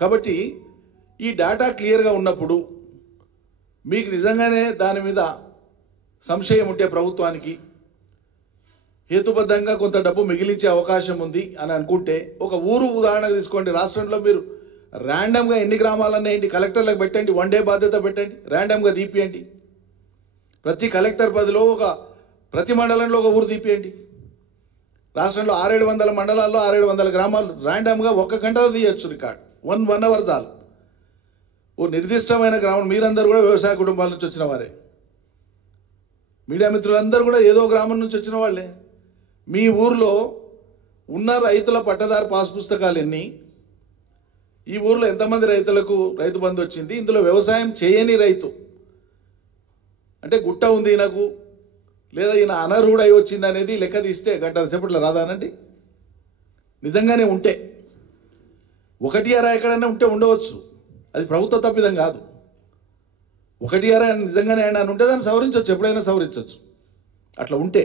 కాబట్టి ఈ డేటా క్లియర్గా ఉన్నప్పుడు మీకు నిజంగానే దాని మీద సంశయం ఉంటే ప్రభుత్వానికి హేతుబద్ధంగా కొంత డబ్బు మిగిలించే అవకాశం ఉంది అని అనుకుంటే ఒక ఊరు ఉదాహరణకు తీసుకోండి. రాష్ట్రంలో మీరు ర్యాండమ్గా ఎన్ని గ్రామాలన్నా ఏంటి కలెక్టర్లకు పెట్టండి, 1 డే బాధ్యత పెట్టండి, ర్యాండమ్గా తీపియండి. ప్రతి కలెక్టర్ పరిధిలో ప్రతి మండలంలో ఒక ఊరు తీపియండి. రాష్ట్రంలో 600-700 మండలాల్లో 600-700 గ్రామాలు ర్యాండమ్గా 1 గంటలో తీయచ్చు రికార్డ్. 1 అవర్ చాలు. ఓ నిర్దిష్టమైన గ్రామం. మీరందరూ కూడా వ్యవసాయ కుటుంబాల నుంచి వచ్చిన వారే, మీడియా మిత్రులందరూ కూడా ఏదో గ్రామం నుంచి వచ్చిన వాళ్ళే. మీ ఊర్లో ఉన్న రైతుల పట్టదారు పాస్ పుస్తకాలు ఎన్ని, ఈ ఊర్లో ఎంతమంది రైతులకు రైతు బంధు వచ్చింది, ఇందులో వ్యవసాయం చేయని రైతు అంటే గుట్ట ఉంది ఈయనకు లేదా ఈయన అనర్హుడు అయి వచ్చింది అనేది లెక్క తీస్తే గంటల సేపట్లో రాదానండి. నిజంగానే ఉంటే 1 ఎక్కడైనా ఉంటే ఉండవచ్చు, అది ప్రభుత్వ తప్పిదం కాదు. 1 నిజంగానే ఆయన ఉంటే దాన్ని సవరించవచ్చు, ఎప్పుడైనా సవరించవచ్చు. అట్లా ఉంటే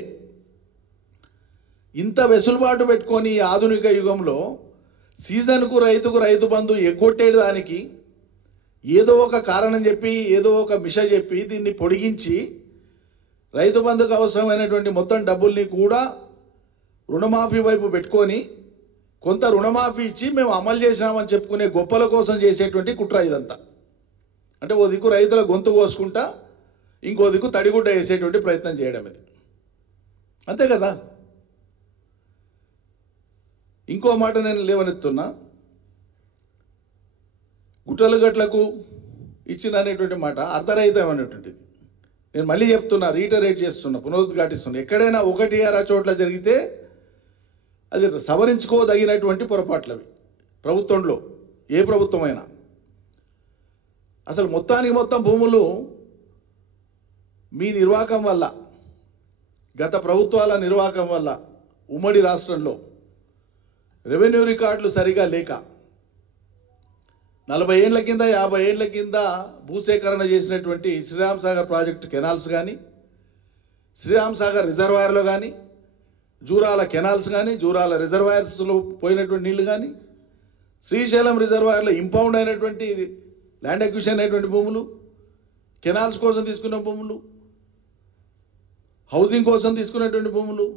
ఇంత వెసులుబాటు పెట్టుకొని ఈ ఆధునిక యుగంలో సీజన్కు రైతుకు రైతు బంధు ఎగ్గొట్టేడు దానికి ఏదో ఒక కారణం చెప్పి ఏదో ఒక మిష చెప్పి దీన్ని పొడిగించి రైతు బంధుకు అవసరమైనటువంటి మొత్తం డబ్బుల్ని కూడా రుణమాఫీ వైపు పెట్టుకొని కొంత రుణమాఫీ ఇచ్చి మేము అమలు చేసినామని చెప్పుకునే గొప్పల కోసం చేసేటువంటి కుట్ర ఇదంతా. అంటే ఓ దిక్కు రైతుల గొంతు కోసుకుంటా ఇంకో దిక్కు తడిగుడ్డ వేసేటువంటి ప్రయత్నం చేయడం ఇది, అంతే కదా. ఇంకో మాట నేను లేవనెత్తున్నా, గుట్టలు గట్లకు ఇచ్చిన అనేటువంటి మాట అర్ధరహితం అనేటువంటిది. నేను మళ్ళీ చెప్తున్నా, రీటరేట్ చేస్తున్నా, పునరుద్ఘాటిస్తున్నా. ఎక్కడైనా 1 చోట్ల జరిగితే అది సవరించుకోదగినటువంటి పొరపాట్లవి ప్రభుత్వంలో, ఏ ప్రభుత్వమైనా. అసలు మొత్తం భూములు మీ నిర్వాహకం వల్ల, గత ప్రభుత్వాల నిర్వాహకం వల్ల ఉమ్మడి రాష్ట్రంలో రెవెన్యూ రికార్డులు సరిగా లేక 40 ఏళ్ల కింద 50 ఏళ్ల కింద భూసేకరణ చేసినటువంటి శ్రీరామ్ సాగర్ ప్రాజెక్టు కెనాల్స్ కానీ, శ్రీరామ్ సాగర్ రిజర్వాయర్లో కానీ, జూరాల కెనాల్స్ కానీ, జూరాల రిజర్వాయర్స్లో పోయినటువంటి నీళ్లు కానీ, శ్రీశైలం రిజర్వాయర్లో ఇంపౌండ్ అయినటువంటి ల్యాండ్ అక్విజిషన్ అయినటువంటి భూములు, కెనాల్స్ కోసం తీసుకున్న భూములు, హౌసింగ్ కోసం తీసుకున్నటువంటి భూములు,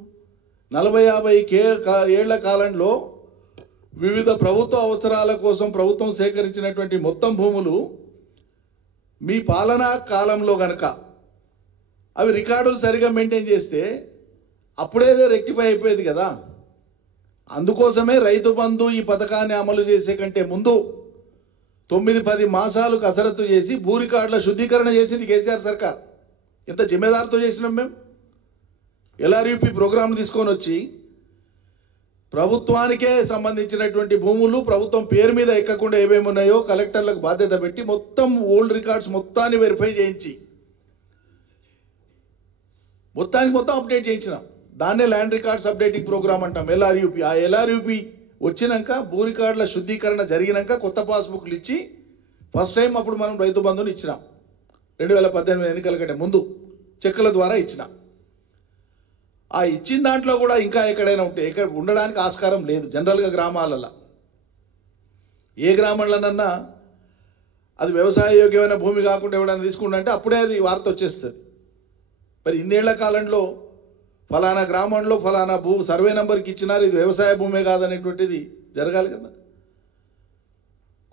40-50 ఏళ్ల కాలంలో వివిధ ప్రభుత్వ అవసరాల కోసం ప్రభుత్వం సేకరించినటువంటి మొత్తం భూములు మీ పాలనా కాలంలో గనక అవి రికార్డులు సరిగా మెయింటైన్ చేస్తే అప్పుడేదో రెక్టిఫై అయిపోయేది కదా. అందుకోసమే రైతు బంధు ఈ పథకాన్ని అమలు చేసే కంటే ముందు 9-10 మాసాలు కసరత్తు చేసి భూ రికార్డుల శుద్ధీకరణ చేసింది కేసీఆర్ సర్కార్. ఎంత జిమ్మేదారితో చేసినాం మేము. LRUP ప్రోగ్రాం తీసుకొని వచ్చి ప్రభుత్వానికే సంబంధించినటువంటి భూములు ప్రభుత్వం పేరు మీద ఎక్కకుండా ఏమేమి ఉన్నాయో కలెక్టర్లకు బాధ్యత పెట్టి మొత్తం ఓల్డ్ రికార్డ్స్ మొత్తాన్ని వెరిఫై చేయించి మొత్తం అప్డేట్ చేయించినాం. దాన్నే ల్యాండ్ రికార్డ్స్ అప్డేటింగ్ ప్రోగ్రామ్ అంటాం, LRUP. ఆ LRUP వచ్చినాక భూ రికార్డుల శుద్ధీకరణ జరిగినాక కొత్త పాస్బుక్లు ఇచ్చి ఫస్ట్ టైం అప్పుడు మనం రైతు బంధుని ఇచ్చినాం. 2018 ఎన్నికల కంటే ముందు చెక్కుల ద్వారా ఇచ్చినాం. ఆ ఇచ్చిన దాంట్లో కూడా ఇంకా ఎక్కడైనా ఉంటే ఎక్కడ ఉండడానికి ఆస్కారం లేదు. జనరల్గా గ్రామాలలో ఏ గ్రామంలోనన్నా అది వ్యవసాయ యోగ్యమైన భూమి కాకుండా ఎవడైనా తీసుకుంటే అప్పుడే అది వార్త వచ్చేస్తుంది. మరి ఇన్నేళ్ల కాలంలో ఫలానా గ్రామంలో ఫలానా సర్వే నెంబర్కి ఇచ్చినారు, ఇది వ్యవసాయ భూమే కాదనేటువంటిది జరగాలి కదా.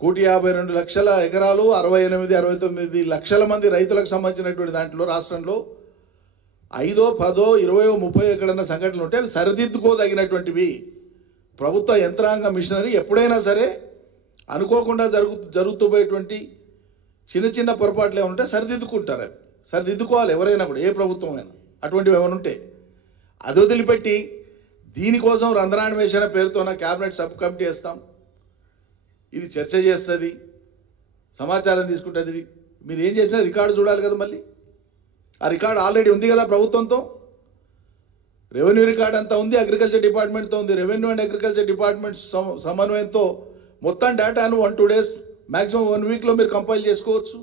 1,52,00,000 ఎకరాలు, 68-69 లక్షల మంది రైతులకు సంబంధించినటువంటి దాంట్లో రాష్ట్రంలో 5, 10, 20, 30 ఎక్కడన్నా సంఘటనలు ఉంటే అవి సరిదిద్దుకోదగినటువంటివి. ప్రభుత్వ యంత్రాంగ మిషనరీ ఎప్పుడైనా సరే అనుకోకుండా జరుగుతూ పోయేటువంటి చిన్న పొరపాట్లు ఏమంటే సరిదిద్దుకుంటారు. అవి సరిదిద్దుకోవాలి ఎవరైనా కూడా, ఏ ప్రభుత్వం అయినా. అటువంటివి ఏమైనా ఉంటే అది వదిలిపెట్టి దీనికోసం రంధ్రాన్వేషణ పేరుతో క్యాబినెట్ సబ్ కమిటీ వేస్తాం, ఇది చర్చ చేస్తుంది, సమాచారం తీసుకుంటుంది. మీరు ఏం చేసినా రికార్డు చూడాలి కదా. మళ్ళీ ఆ రికార్డు ఆల్రెడీ ఉంది కదా ప్రభుత్వంతో. రెవెన్యూ రికార్డ్ అంతా ఉంది, అగ్రికల్చర్ డిపార్ట్మెంట్తో ఉంది. రెవెన్యూ అండ్ అగ్రికల్చర్ డిపార్ట్మెంట్ సమన్వయంతో మొత్తం డేటాను 1-2 days మ్యాక్సిమం 1 weekలో మీరు కంపైల్ చేసుకోవచ్చు.